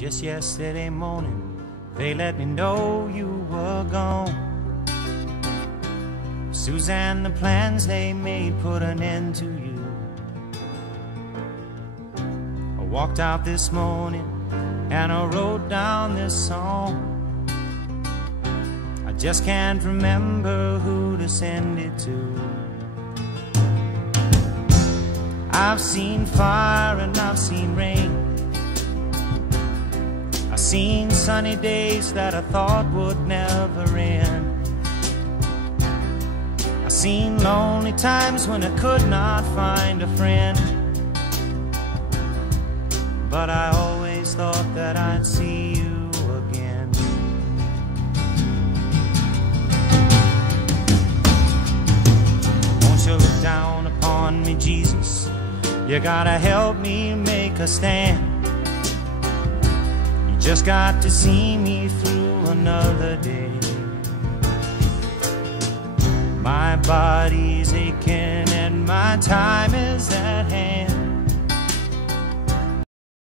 Just yesterday morning, they let me know you were gone. Suzanne, the plans they made put an end to you. I walked out this morning and I wrote down this song. I just can't remember who to send it to. I've seen fire and I've seen rain. I've seen sunny days that I thought would never end. I've seen lonely times when I could not find a friend. But I always thought that I'd see you again. Won't you look down upon me, Jesus? You gotta help me make a stand. You just got to see me through another day. My body's aching and my time is at hand.